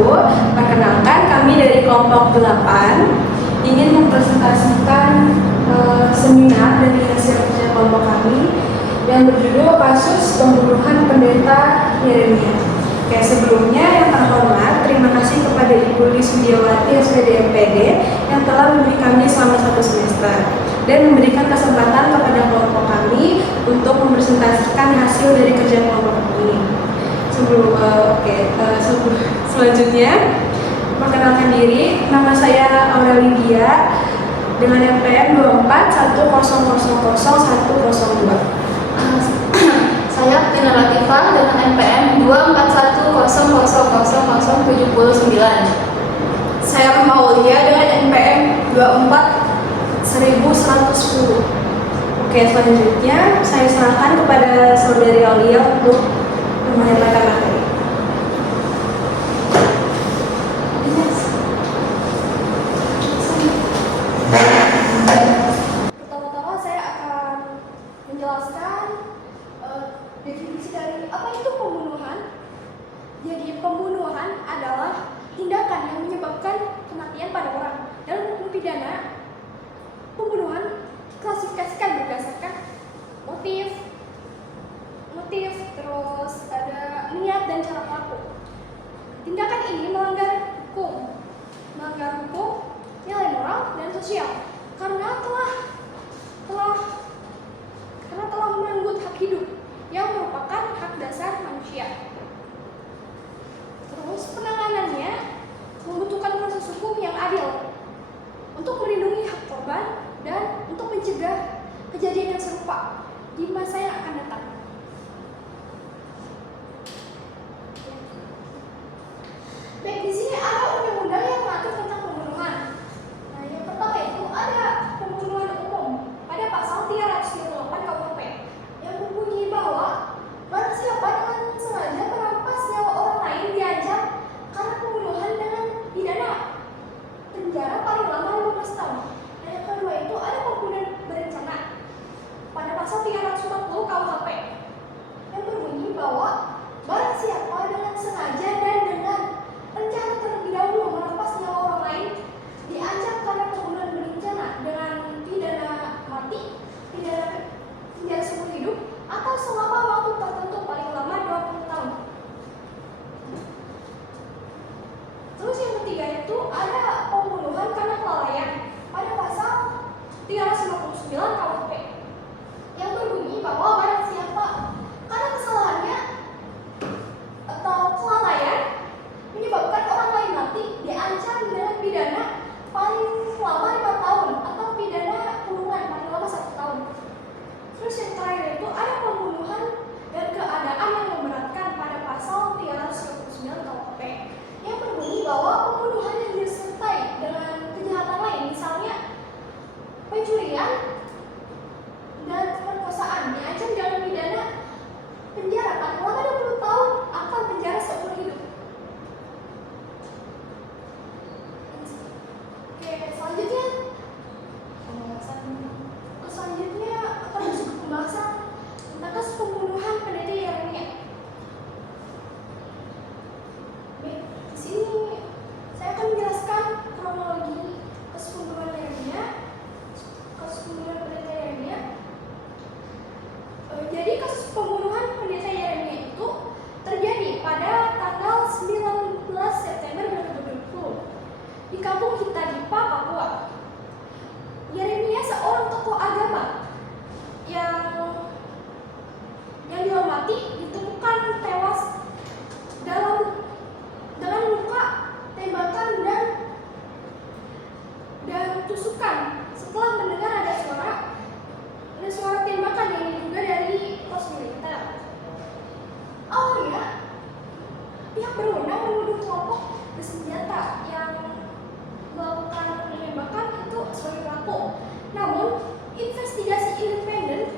Perkenalkan, kami dari kelompok 8 ingin mempresentasikan seminar dari hasil kerja kelompok kami yang berjudul Kasus Pembunuhan Pendeta Yeremia. Oke, sebelumnya yang terhormat, terima kasih kepada Ibu Lis Widiawati SPD MPD yang telah memberi kami selama 1 semester dan memberikan kesempatan kepada kelompok kami untuk mempresentasikan hasil dari kerja kelompok kami. Selanjutnya, perkenalkan diri, nama saya Aurelia dengan NPM 241000102. Saya Tina Latifah dengan NPM 241000079. Saya Rahma Aulia dengan NPM 24110. Oke, selanjutnya saya serahkan kepada Saudari Aulia untuk menyampaikan materi. Pertama-tama saya akan menjelaskan definisi dari apa itu pembunuhan. Jadi pembunuhan adalah tindakan yang menyebabkan kematian pada orang. Dalam hukum pidana, pembunuhan diklasifikasikan berdasarkan motif, terus ada niat dan cara pelaku. Tindakan ini melanggar hukum, nilai moral dan sosial, karena telah merenggut hak hidup yang merupakan hak dasar manusia. Terus penanganannya membutuhkan proses hukum yang adil untuk melindungi hak korban dan untuk mencegah kejadian yang serupa di masa yang akan datang. Baik, di sini ada undang-undang yang mengatur tentang pembunuhan. Nah, yang pertama itu ada pembunuhan umum pada pasal 338 KUHP yang berbunyi bahwa barang siapa dengan sengaja merampas nyawa orang lain diancam karena pembunuhan dengan pidana penjara paling lama 15 tahun. Dan yang kedua itu ada pembunuhan berencana pada pasal 340 KUHP yang berbunyi bahwa barang siapa dengan sengaja dan dengan rencana terlebih dahulu merampas nyawa orang lain diancam karena pembunuhan berencana dengan pidana mati, pidana penjara seumur hidup, atau selama waktu tertentu paling lama 20 tahun. Terus yang ketiga itu ada pembunuhan karena kelalaian pada pasal 359 KUHP yang berbunyi bahwa barang siapa karena kesalahannya atau kelalaian menyebabkan orang lain mati diancam dengan pidana paling lama 5 tahun atau pidana kurungan paling lama 1 tahun. Terus yang terakhir itu ada pembunuhan dan keadaan yang memberatkan pada pasal 329 KUHP yang berbunyi bahwa pembunuhan yang disertai dengan kejahatan lain, misalnya pencurian dan pemerkosaan, diancam dengan pidana penjara paling lama 20 tahun atau penjara seumur hidup. Oke, selanjutnya akan masuk ke pembahasan tentang kasus pembunuhan pendeta Yeremia. Baik, di sini saya akan menjelaskan kronologi kasus pembunuhan Yeremia, kasus pembunuhan pendeta Yeremia. Jadi kasus pembunuhan pendeta Yeremia itu terjadi pada tanggal 19 September 2020 di kampung Hitadipa, Papua. Yeremia seorang tokoh agama yang dihormati ditemukan tewas dengan luka tembakan dan tusukan setelah mendengar ada suara tembakan yang diduga dari pos militer. Awalnya pihak berwenang menuduh kelompok bersenjata yang melakukan penembakan itu sebagai pelaku. Namun investigasi independen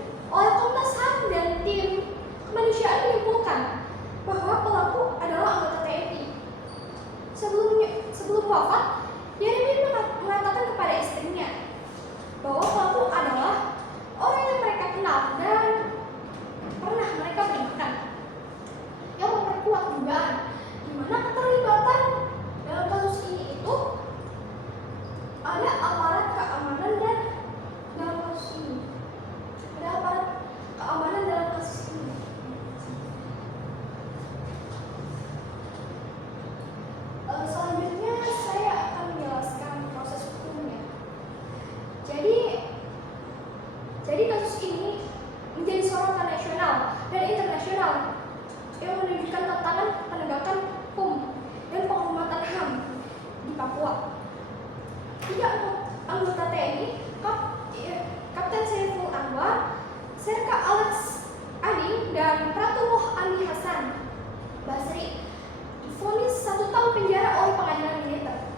dan internasional yang menunjukkan tantangan penegakan hukum dan penghormatan HAM di Papua. 3 anggota TNI, Kapten Saiful Anwar, Serka Alex Ading, dan Pratowo Andi Hasan Basri divonis 1 tahun penjara oleh pengadilan militer.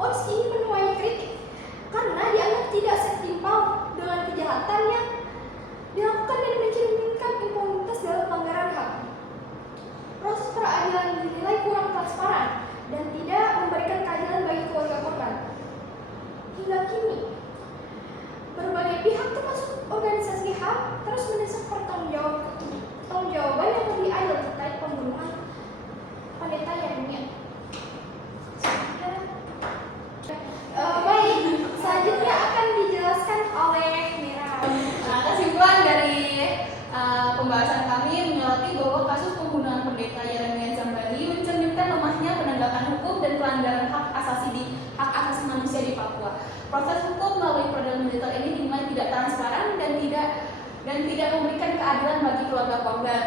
Vonis ini menuai kritik karena dianggap tidak setimpal dengan kejahatan yang dilakukan dan mencerminkan impunitas dalam pelanggaran HAM. Proses peradilan dinilai kurang transparan dan tidak memberikan keadilan bagi keluarga korban. Hingga kini, berbagai pihak termasuk organisasi HAM terus mendesak pertanggungjawaban yang lebih adil terkait pembunuhan pendeta Yeremia. Baik, selanjutnya akan dijelaskan oleh Mira. Kesimpulan dari pembahasan kami menyoroti bahwa kasus pembunuhan pendeta Yeremia Zambali mencerminkan lemahnya penegakan hukum dan pelanggaran hak asasi manusia di Papua. Proses hukum melalui peradilan militer ini dinilai tidak transparan dan tidak memberikan keadilan bagi keluarga korban.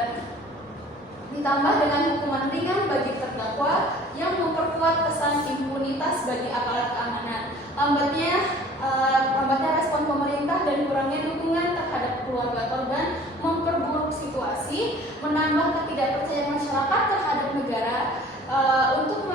Ditambah dengan hukuman ringan bagi terdakwa yang memperkuat kesan impunitas bagi aparat keamanan. Lambatnya respon pemerintah dan kurangnya dukungan terhadap keluarga korban memperburuk situasi, menambah ketidakpercayaan masyarakat terhadap negara. Untuk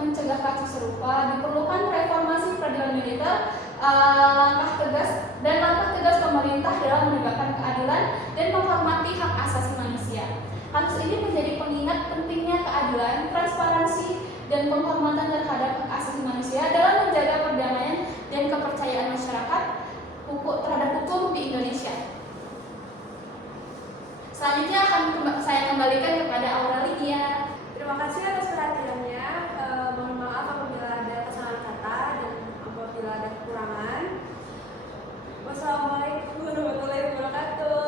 mencegah kasus serupa diperlukan reformasi peradilan militer, langkah tegas pemerintah dalam menegakkan keadilan dan menghormati hak asasi manusia. Kasus ini menjadi pengingat pentingnya keadilan, transparansi, dan penghormatan terhadap hak asasi manusia dalam menjaga perdamaian dan kepercayaan masyarakat terhadap hukum di Indonesia. Selanjutnya akan saya kembalikan kepada Aurelia. Terima kasih atas perhatiannya. Mohon maaf apabila ada kesalahan kata dan apabila ada kekurangan. Wassalamualaikum warahmatullahi wabarakatuh.